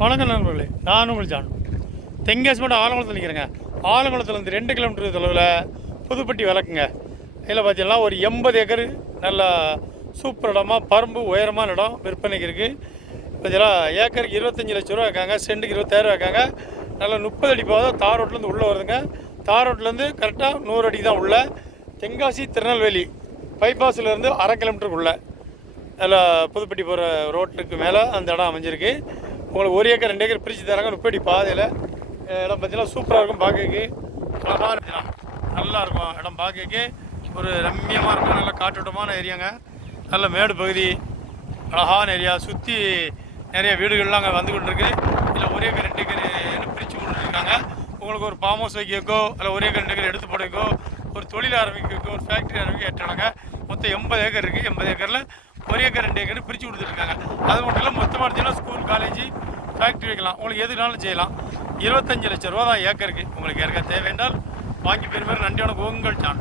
வணக்கம் நண்பர்களே, நான் உங்கள் ஜான். தென்காசி மட்டும் ஆலங்குளத்தில் நிற்கிறேங்க. ஆலங்குளத்துலேருந்து 2 கிலோமீட்டர் தொலைவில் புதுப்பட்டி விளக்குங்க. இதில் பார்த்தீங்கன்னா ஒரு 80 ஏக்கர் நல்லா சூப்பர் இடமா, பரம்பு உயரமான இடம் விற்பனைக்கு இருக்குது. பார்த்தீங்கன்னா ஏக்கருக்கு 25 லட்ச ரூபா வைக்காங்க, சென்ட்டுக்கு 26 வைக்காங்க. நல்லா 30 அடி பாதை தார் ரோட்லேருந்து உள்ளே வருதுங்க. தார் ரோட்லேருந்து கரெக்டாக 100 அடி தான் உள்ள. தென்காசி திருநெல்வேலி பைபாஸ்லேருந்து 1/2 கிலோமீட்டருக்குள்ளே அதில் புதுப்பட்டி போகிற ரோட்டுக்கு மேலே அந்த இடம் அமைஞ்சிருக்கு. உங்களுக்கு 1 ஏக்கர் 2 ஏக்கர் பிரித்து தராங்க. 30 அடி பாதையில் இடம் பார்த்தீங்கன்னா சூப்பராக இருக்கும். பார்க்கறதுக்கு அழகாக இருக்கலாம், நல்லா இருக்கும் இடம். பார்க்கறதுக்கு ஒரு ரம்மியமாக இருக்கும். நல்ல காற்றோட்டமான ஏரியாங்க. நல்ல மேடு பகுதி, அழகான ஏரியா. சுற்றி நிறைய வீடுகள்லாம் அங்கே வந்து கொண்டு இருக்குது. இல்லை 1 ஏக்கர் 2 ஏக்கர் பிரித்து கொண்டு இருக்காங்க. உங்களுக்கு ஒரு ஃபார்ம் ஹவுஸ் வைக்கோ, இல்லை 1 ஏக்கர் 2 ஏக்கர் எடுத்து போடுக்கோ, ஒரு தொழில் ஆரம்பிக்கிறதுக்கோ, ஒரு ஃபேக்ட்ரி ஆரம்பிக்க ஏற்றாங்க. மொத்தம் 80 ஏக்கர் இருக்குது. 80 ஏக்கரில் 1 ஏக்கர் 2 ஏக்கர் பிரித்து கொடுத்துருக்காங்க. அது மட்டும் இல்லை, மொத்தமாக எடுத்தீங்கன்னா ஸ்கூல், காலேஜ், ஃபேக்ட்ரி வைக்கலாம். உங்களுக்கு எதுனாலும் செய்யலாம். 25 லட்ச ரூபா தான் ஏக்கருக்கு. உங்களுக்கு ஏற்க தேவை என்றால் வாங்கி பெறுமாறு. நன்றியான உங்கள் ஜான்.